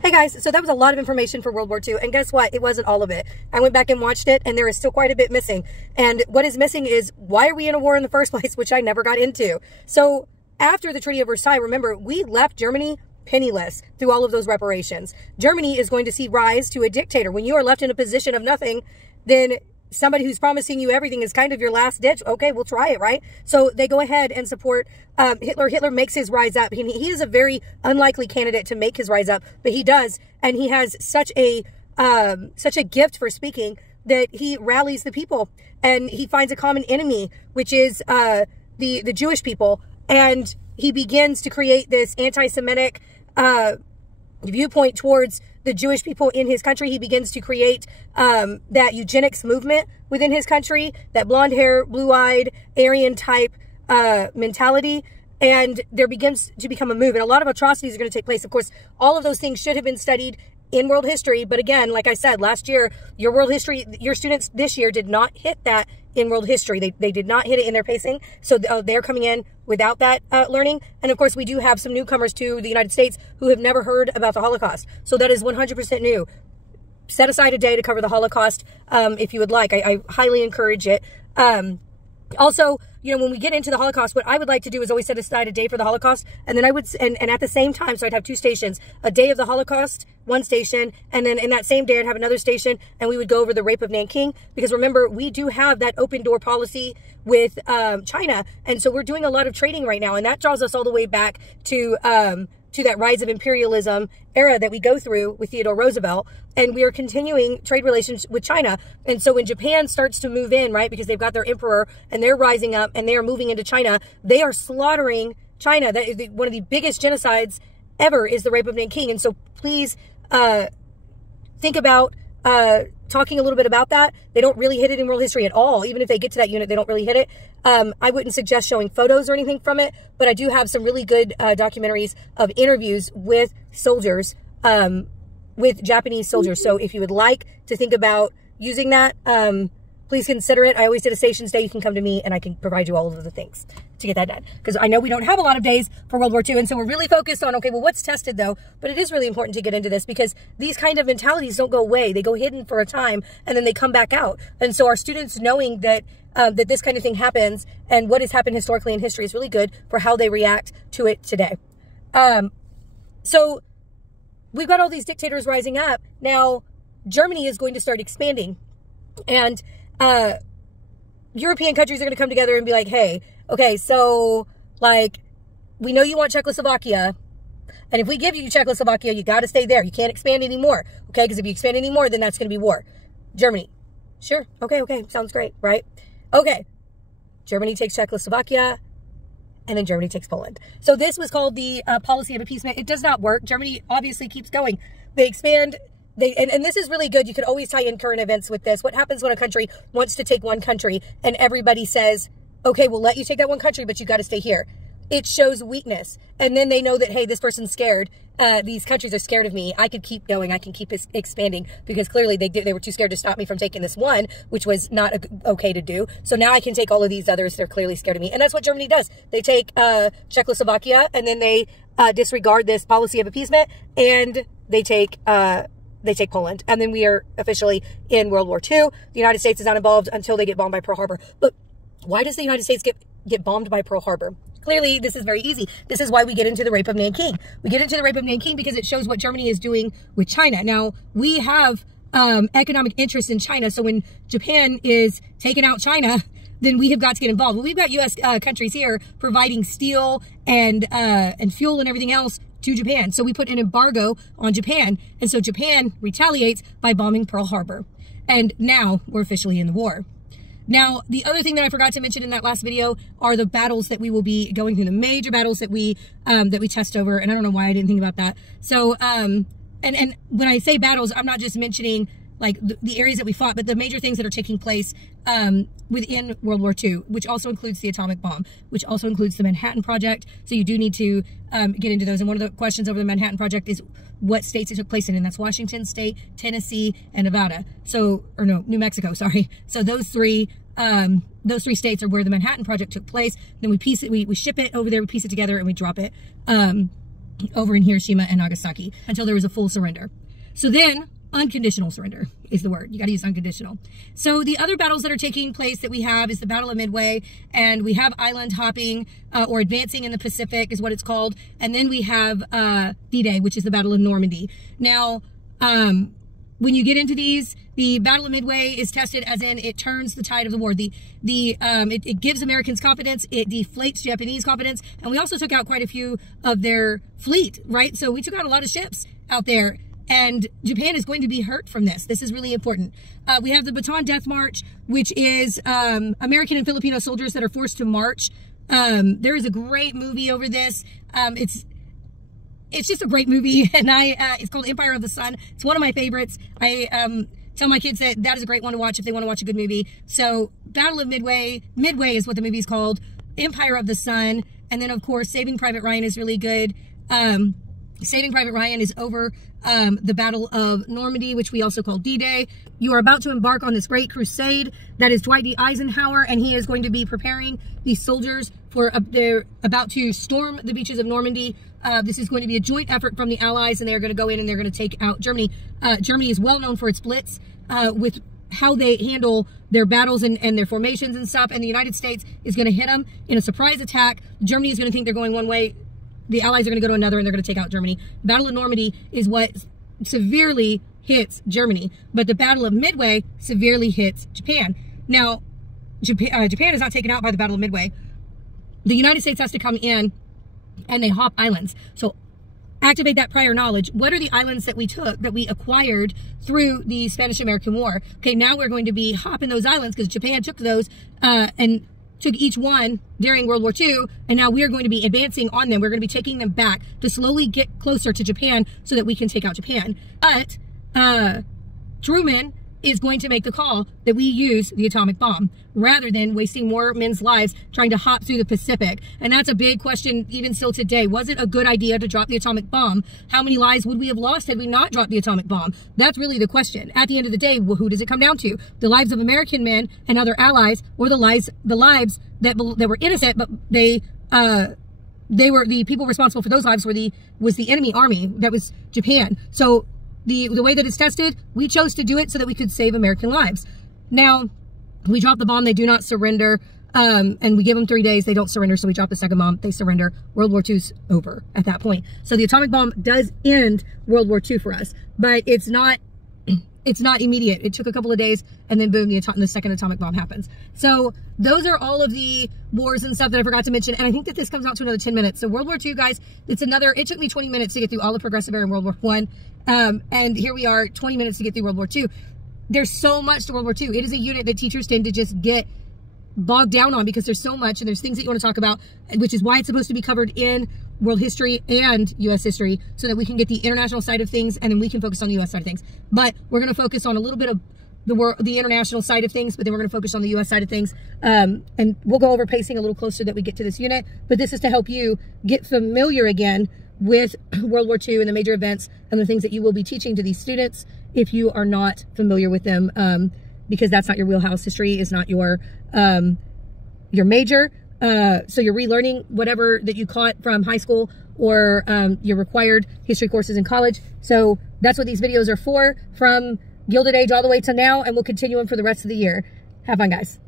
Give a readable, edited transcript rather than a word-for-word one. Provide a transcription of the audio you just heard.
Hey guys, so that was a lot of information for World War II, and guess what? It wasn't all of it. I went back and watched it, and there is still quite a bit missing. And what is missing is, why are we in a war in the first place, which I never got into. So after the Treaty of Versailles, remember, we left Germany penniless through all of those reparations. Germany is going to see rise to a dictator. When you are left in a position of nothing, then somebody who's promising you everything is kind of your last ditch. Okay, we'll try it, right? So they go ahead and support Hitler. Hitler makes his rise up. He is a very unlikely candidate to make his rise up, but he does, and he has such a gift for speaking that he rallies the people, and he finds a common enemy, which is the Jewish people, and he begins to create this anti-Semitic viewpoint towards the Jewish people in his country. He begins to create that eugenics movement within his country, that blonde hair, blue-eyed, Aryan type mentality, and there begins to become a move, and a lot of atrocities are going to take place. Of course, all of those things should have been studied in world history, but again, like I said, last year, your world history, your students this year did not hit that in world history. They did not hit it in their pacing, so they're coming in without that learning. And of course, we do have some newcomers to the United States who have never heard about the Holocaust, so that is 100% new. Set aside a day to cover the Holocaust if you would like. I highly encourage it. Also, you know, when we get into the Holocaust, what I would like to do is always set aside a day for the Holocaust, and then I would, and at the same time, so I'd have two stations, a day of the Holocaust, one station, and then in that same day I'd have another station, and we would go over the rape of Nanking, because remember, we do have that open door policy with China, and so we're doing a lot of trading right now, and that draws us all the way back to that rise of imperialism era that we go through with Theodore Roosevelt, and we are continuing trade relations with China. And so when Japan starts to move in, right, because they've got their emperor and they're rising up and they are moving into China, they are slaughtering China. That is one of the biggest genocides ever, is the rape of Nanking. And so please think about talking a little bit about that. They don't really hit it in world history at all. Even if they get to that unit, they don't really hit it. I wouldn't suggest showing photos or anything from it, but I do have some really good documentaries of interviews with soldiers, with Japanese soldiers. So if you would like to think about using that, please consider it. I always did a stations day. You can come to me and I can provide you all of the things to get that done. Because I know we don't have a lot of days for World War II. And so we're really focused on, okay, well, what's tested though? But it is really important to get into this, because these kind of mentalities don't go away. They go hidden for a time and then they come back out. And so our students knowing that that this kind of thing happens and what has happened historically in history is really good for how they react to it today. So we've got all these dictators rising up. Now, Germany is going to start expanding, and European countries are going to come together and be like, hey, okay, so, like, we know you want Czechoslovakia, and if we give you Czechoslovakia, you got to stay there. You can't expand anymore, okay? Because if you expand anymore, then that's going to be war. Germany, sure, okay, sounds great, right? Okay, Germany takes Czechoslovakia, and then Germany takes Poland. So this was called the policy of appeasement. It does not work. Germany obviously keeps going. They expand. And this is really good. You could always tie in current events with this. What happens when a country wants to take one country and everybody says, okay, we'll let you take that one country, but you got to stay here. It shows weakness. And then they know that, hey, this person's scared. These countries are scared of me. I could keep going. I can keep expanding, because clearly they were too scared to stop me from taking this one, which was not okay to do. So now I can take all of these others. They're clearly scared of me. And that's what Germany does. They take Czechoslovakia, and then they disregard this policy of appeasement, and they take Poland. And then we are officially in World War II. The United States is not involved until they get bombed by Pearl Harbor. But why does the United States get bombed by Pearl Harbor? Clearly, this is very easy. This is why we get into the rape of Nanking. We get into the rape of Nanking because it shows what Germany is doing with China. Now, we have economic interest in China. So when Japan is taking out China, then we have got to get involved. Well, we've got U.S. countries here providing steel and fuel and everything else to Japan. So we put an embargo on Japan. And so Japan retaliates by bombing Pearl Harbor. And now we're officially in the war. Now, the other thing that I forgot to mention in that last video are the battles that we will be going through, the major battles that we test over. And I don't know why I didn't think about that. So, and when I say battles, I'm not just mentioning like the areas that we fought, but the major things that are taking place within World War II, which also includes the atomic bomb, which also includes the Manhattan Project. So you do need to get into those. And one of the questions over the Manhattan Project is what states it took place in, and that's Washington State, Tennessee, and Nevada. So, or no, New Mexico, sorry. So those three states are where the Manhattan Project took place. Then we piece it, we ship it over there, we piece it together, and we drop it. over in Hiroshima and Nagasaki until there was a full surrender. So then unconditional surrender is the word. You got to use unconditional. So the other battles that are taking place that we have is the Battle of Midway, and we have island hopping or advancing in the Pacific is what it's called. And then we have D-Day, which is the Battle of Normandy. Now, when you get into these, the Battle of Midway is tested as in it turns the tide of the war. It gives Americans confidence. It deflates Japanese confidence. And we also took out quite a few of their fleet, right? So we took out a lot of ships out there. And Japan is going to be hurt from this. This is really important. We have the Bataan Death March, which is American and Filipino soldiers that are forced to march. There is a great movie over this. It's just a great movie, and it's called Empire of the Sun. It's one of my favorites. I tell my kids that is a great one to watch if they want to watch a good movie. So Battle of Midway. Midway is what the movie's called. Empire of the Sun. And then, of course, Saving Private Ryan is really good. Saving Private Ryan is over the Battle of Normandy, which we also call D-Day. You are about to embark on this great crusade that is Dwight D. Eisenhower, and he is going to be preparing these soldiers for they're about to storm the beaches of Normandy. This is going to be a joint effort from the Allies, and they're going to go in and they're going to take out Germany. Germany is well known for its blitz with how they handle their battles and their formations and stuff, and the United States is going to hit them in a surprise attack. Germany is going to think they're going one way. The Allies are going to go to another, and they're going to take out Germany. The Battle of Normandy is what severely hits Germany, but the Battle of Midway severely hits Japan. Now, Japan is not taken out by the Battle of Midway. The United States has to come in, and they hop islands. So activate that prior knowledge. What are the islands that we took, that we acquired through the Spanish-American War? Okay, now we're going to be hopping those islands because Japan took those and took each one during World War II, and now we are going to be advancing on them. We're going to be taking them back to slowly get closer to Japan so that we can take out Japan. But Truman is going to make the call that we use the atomic bomb rather than wasting more men's lives trying to hop through the Pacific. And that's a big question even still today. Was it a good idea to drop the atomic bomb? How many lives would we have lost had we not dropped the atomic bomb? That's really the question. At the end of the day, who does it come down to? The lives of American men and other allies, or the lives that were innocent, but they were the people responsible for those lives was the enemy army, that was Japan. So the way that it's tested, we chose to do it so that we could save American lives. Now, we drop the bomb, they do not surrender, and we give them 3 days, they don't surrender, so we drop the second bomb, they surrender. World War II's over at that point. So the atomic bomb does end World War II for us, but it's not immediate. It took a couple of days, and then boom, the second atomic bomb happens. So those are all of the wars and stuff that I forgot to mention, and I think that this comes out to another 10 minutes. So World War II, guys, it took me 20 minutes to get through all the Progressive Era in World War I, and here we are, 20 minutes to get through World War II. There's so much to World War II. It is a unit that teachers tend to just get bogged down on because there's so much, and there's things that you want to talk about, which is why it's supposed to be covered in world history and U.S. history, so that we can get the international side of things, and then we can focus on the U.S. side of things. But we're going to focus on a little bit of the international side of things, but then we're going to focus on the U.S. side of things. And we'll go over pacing a little closer that we get to this unit. But this is to help you get familiar again with World War II and the major events and the things that you will be teaching to these students if you are not familiar with them, because that's not your wheelhouse. History is not your major. So you're relearning whatever that you caught from high school or your required history courses in college. So that's what these videos are for, from Gilded Age all the way to now, and we'll continue them for the rest of the year. Have fun, guys.